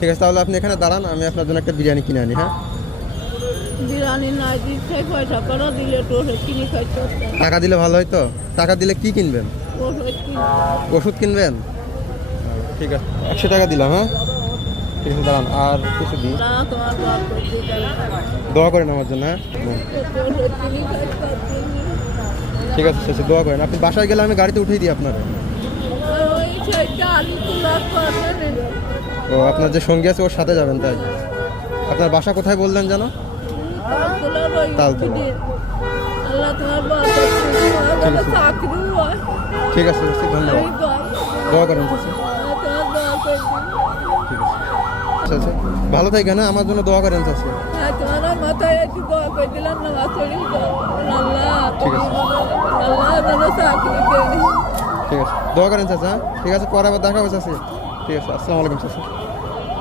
ঠিক আছে, তাহলে আপনি এখানে দাঁড়ান, আমি আপনার জন্য একটা বিরিয়ানি কিনে আনি। হ্যাঁ, বিরিয়ানি না দিচ্ছে পয়সা করে দিলে তো ওষুধ কিনে খাইতে হচ্ছে। টাকা দিলে ভালো হয় তো। টাকা দিলে কি কিনবেন? ওষুধ কিনে ওষুধ কিনবেন? ঠিক আছে, 100 টাকা দিলাম। হ্যাঁ ঠিক আছে, দাঁড়ান আর কিছু দিই। না তোমার বাপ করতে যাবে দোয়া করেন আমার জন্য। হ্যাঁ ওষুধ কিনে খাইতে পারছি ঠিক আছে, শেষে দোয়া করেন। আপনি বাসায় গেলে আমি গাড়িতে উঠিয়ে দিই আপনার। ওই ছেলেটা আলু তুলা করবে না ও আপনার যে সঙ্গী আছে ওর সাথে যাবেন তাই? আপনার বাসা কোথায় বললেন জানো? তালতলা রই তালতলা। আল্লাহ তোমার বাপ করতে চাকরি হয় ঠিক আছে চাচি, ধন্যবাদ। আমি বাপ দোয়া করেন চাচি। তোমার বাপ করতে ঠিক আছে চাচি, ভালো থাকেন। হ্যাঁ আমার জন্য দোয়া করেন চাচি। তোমার মাথায় একটু দোয়া করে দিলাম না চড়ি আল্লাহ ঠিক আছে। আল্লাহ ভালো চাকরি দেয় ঠিক আছে, দোয়া করেন চাচা। ঠিক আছে, পরে আবার দেখা হবে চাচি। ঠিক আছে, আসসালামু আলাইকুম চাচি।